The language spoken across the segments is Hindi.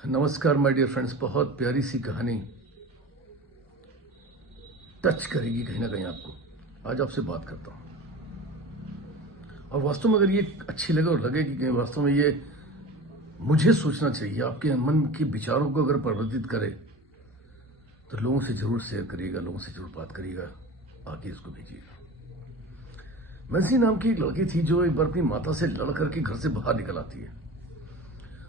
नमस्कार माय डियर फ्रेंड्स। बहुत प्यारी सी कहानी टच करेगी कहीं ना कहीं आपको। आज आपसे बात करता हूँ और वास्तव में अगर ये अच्छी लगे और लगे कि वास्तव में ये मुझे सोचना चाहिए, आपके मन के विचारों को अगर परिवर्तित करे, तो लोगों से जरूर शेयर करिएगा, लोगों से जरूर बात करिएगा, आगे इसको भेजिएगा। मैंसी नाम की एक लड़की थी जो एक बार अपनी माता से लड़ करके घर से बाहर निकल आती है।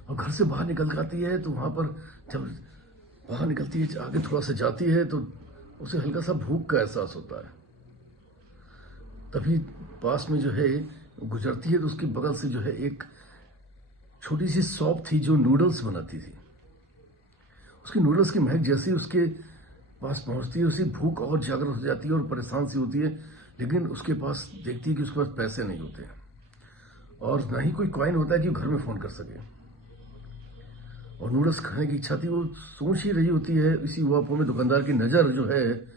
और घर से बाहर निकल आती है तो वहां पर जब बाहर निकलती है, आगे थोड़ा सा जाती है तो उसे हल्का सा भूख का एहसास होता है। तभी पास में जो है गुजरती है तो उसके बगल से जो है एक छोटी सी शॉप थी जो नूडल्स बनाती थी। उसकी नूडल्स की महक जैसे ही उसके पास पहुंचती है, उसी भूख और जागृत हो जाती है और परेशान सी होती है। लेकिन उसके पास देखती है कि उसके पास पैसे नहीं होते और ना ही कोई कॉइन होता है कि वो घर में फोन कर सके। और नूडल्स खाने की इच्छा थी, वो सोच ही रही होती है। इसी वापो में दुकानदार की नज़र जो है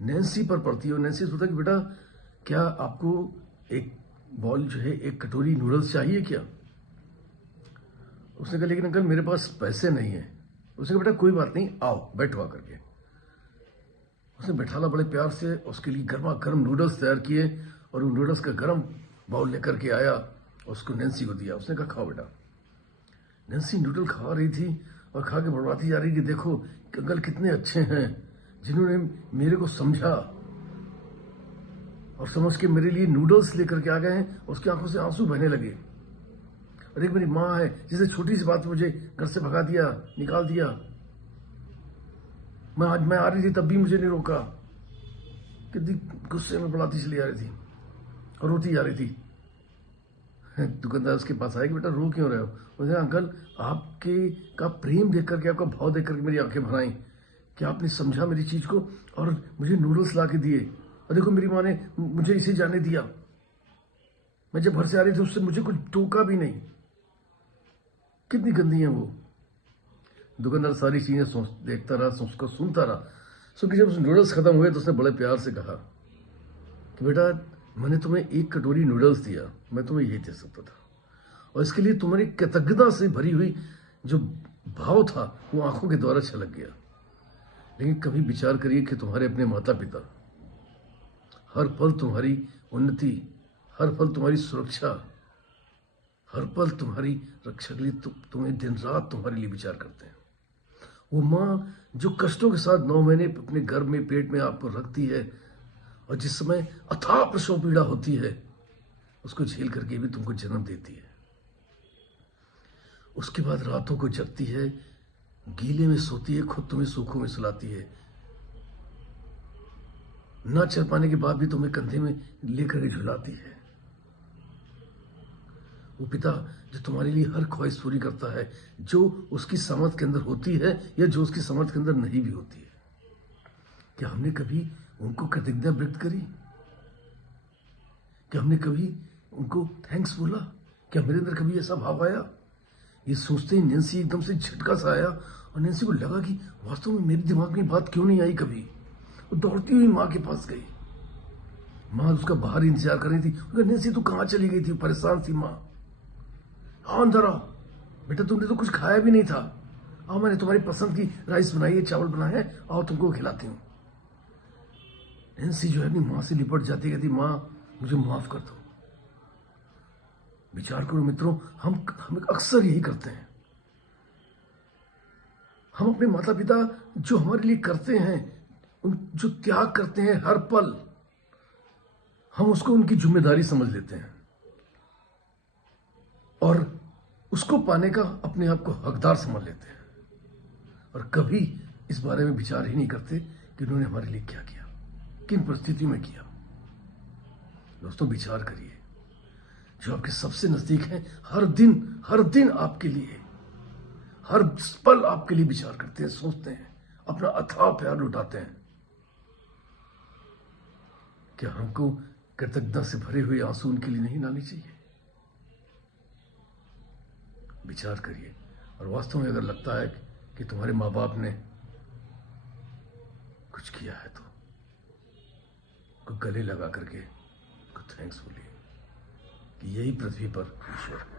नैन्सी पर पड़ती है और नैन्सी सोचता है कि बेटा, क्या आपको एक बॉल जो है, एक कटोरी नूडल्स चाहिए क्या? उसने कहा लेकिन अंकल मेरे पास पैसे नहीं है। उसने कहा बेटा कोई बात नहीं, आओ बैठो आकर के। उसने बैठाला बड़े प्यार से, उसके लिए गर्मा गर्म नूडल्स तैयार किए और वो नूडल्स का गर्म बाउल लेकर के आया और उसको नैन्सी को दिया। उसने कहा खाओ बेटा। नैन्सी नूडल खा रही थी और खा के बड़वाती जा रही कि देखो अंकल कितने अच्छे हैं, जिन्होंने मेरे को समझा और समझ के मेरे लिए नूडल्स लेकर के आ गए हैं। उसकी आंखों से आंसू बहने लगे। और एक मेरी माँ है जिसे छोटी सी बात मुझे घर से भगा दिया, निकाल दिया। मैं आ रही थी तब भी मुझे नहीं रोका। कितनी गुस्से में बड़ाती चली आ रही थी और रोती जा रही थी। दुकानदार उसके पास आया कि बेटा रो क्यों रहे हो? उसने कहा अंकल आपके का प्रेम देख करके, आपका भाव देख करके मेरी आंखें भर आई कि आपने समझा मेरी चीज को और मुझे नूडल्स ला के दिए। और देखो मेरी माँ ने मुझे इसे जाने दिया। मैं जब घर से आ रही थी उससे मुझे कुछ टोका भी नहीं। कितनी गंदी है वो। दुकानदार सारी चीजें देखता रहा, उसको सुनता रहा। सुन के जब नूडल्स खत्म हुए तो उसने बड़े प्यार से कहा कि बेटा मैंने तुम्हें एक कटोरी नूडल्स दिया, मैं तुम्हें यही दे सकता था। और इसके लिए तुम्हारी कृतज्ञता से भरी हुई जो भाव था वो आंखों के द्वारा छलक गया। लेकिन कभी विचार करिए कि तुम्हारे अपने माता पिता हर पल तुम्हारी उन्नति, हर पल तुम्हारी सुरक्षा, हर पल तुम्हारी रक्षा के लिए तुम्हें दिन रात तुम्हारे लिए विचार करते हैं। वो माँ जो कष्टों के साथ 9 महीने अपने गर्भ में, पेट में आपको रखती है और जिस समय अथाह प्रसव पीड़ा होती है उसको झेल करके भी तुमको जन्म देती है। उसके बाद रातों को जगती है, गीले में सोती है, खुद तुम्हें सूखों में सुलाती है। ना चल पाने के बाद भी तुम्हें कंधे में लेकर के झुलाती है। वो पिता जो तुम्हारे लिए हर ख्वाहिश पूरी करता है, जो उसकी समझ के अंदर होती है या जो उसकी समझ के अंदर नहीं भी होती है। क्या हमने कभी उनको कृतज्ञता व्यक्त करी? क्या हमने कभी उनको थैंक्स बोला? क्या मेरे अंदर कभी ऐसा भाव आया? ये सोचते ही नैन्सी एकदम से झटका सा आया और नैन्सी को लगा कि वास्तव में मेरे दिमाग में बात क्यों नहीं आई कभी। वो दौड़ती हुई माँ के पास गई। माँ उसका बाहर इंतजार कर रही थी। नैन्सी तू कहाँ चली गई थी? परेशान थी माँ। हाँ अंदर आओ बेटा, तुमने तो कुछ खाया भी नहीं था। आओ मैंने तुम्हारी पसंद की राइस बनाई है, चावल बनाए हैं, आओ तुमको खिलाती हूँ। नैन्सी जो है अपनी माँ से लिपट जाती, कहती माँ मुझे माफ कर दो। विचार करो मित्रों, हम अक्सर यही करते हैं। हम अपने माता पिता जो हमारे लिए करते हैं, जो त्याग करते हैं हर पल, हम उसको उनकी जिम्मेदारी समझ लेते हैं और उसको पाने का अपने आप को हकदार समझ लेते हैं और कभी इस बारे में विचार ही नहीं करते कि उन्होंने हमारे लिए क्या किया, किन परिस्थितियों में किया। दोस्तों विचार करिए, जो आपके सबसे नजदीक हैं, हर दिन आपके लिए, हर पल आपके लिए विचार करते हैं, सोचते हैं, अपना अथाह प्यार लुटाते हैं। क्या हमको कृतज्ञता से भरे हुए आंसू उनके लिए नहीं लाने चाहिए? विचार करिए। और वास्तव में अगर लगता है कि तुम्हारे माँ बाप ने कुछ किया है तो गले लगा करके थैंक्स बोलिए कि यही पृथ्वी पर ईश्वर है।